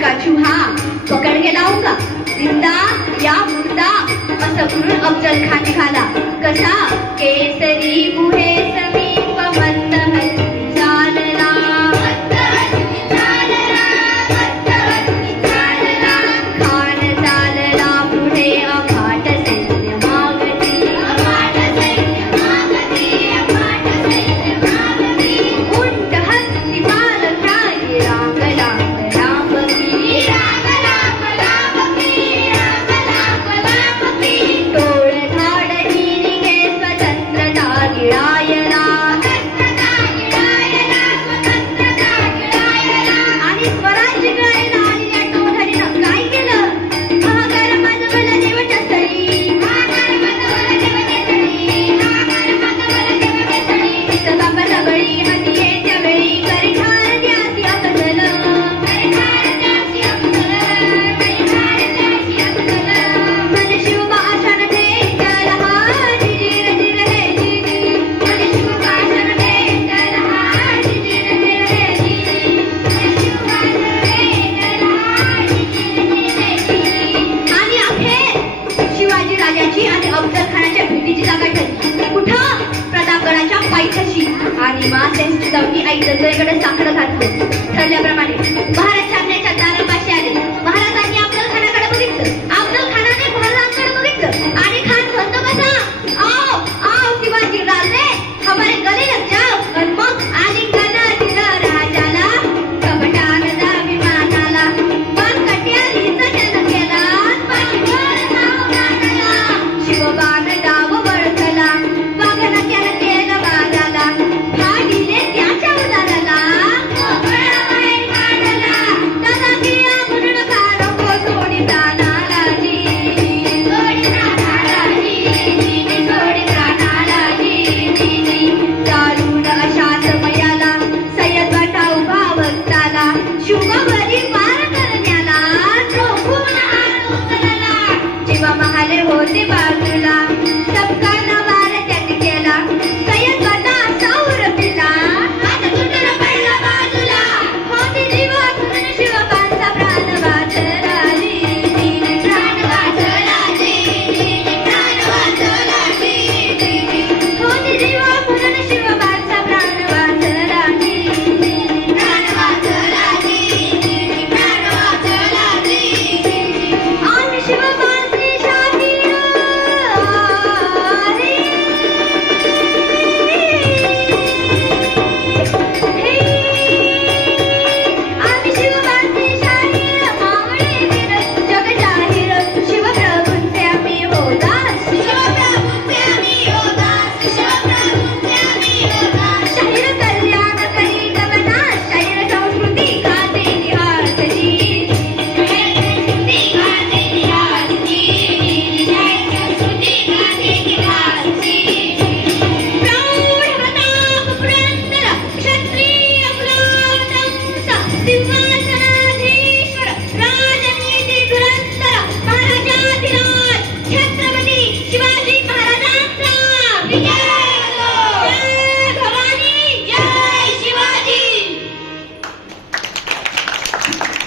का चूहा पकड़ के लाऊँगा। ज़िंदा या मुर्दा? असं म्हणून अफजल खान खाला। कसा केसरी आणि किंवा त्यांची दहावी आई दसऱ्याकडे साखर घातली. ठरल्याप्रमाणे